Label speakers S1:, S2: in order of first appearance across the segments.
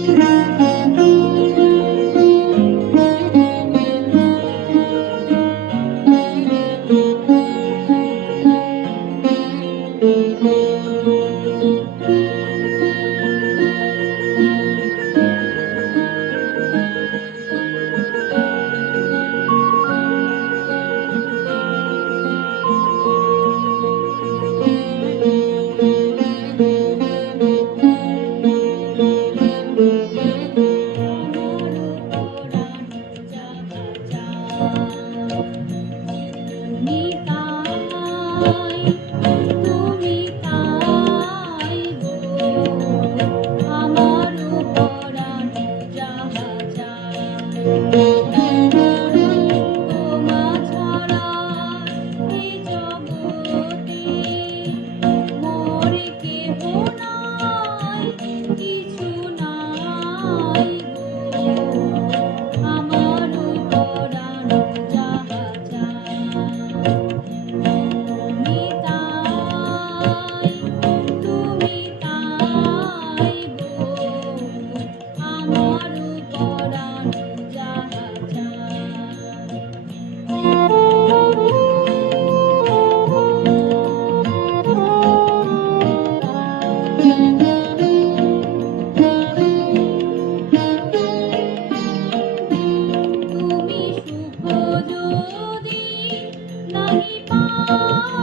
S1: Thank you. thank you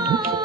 S2: Thank you.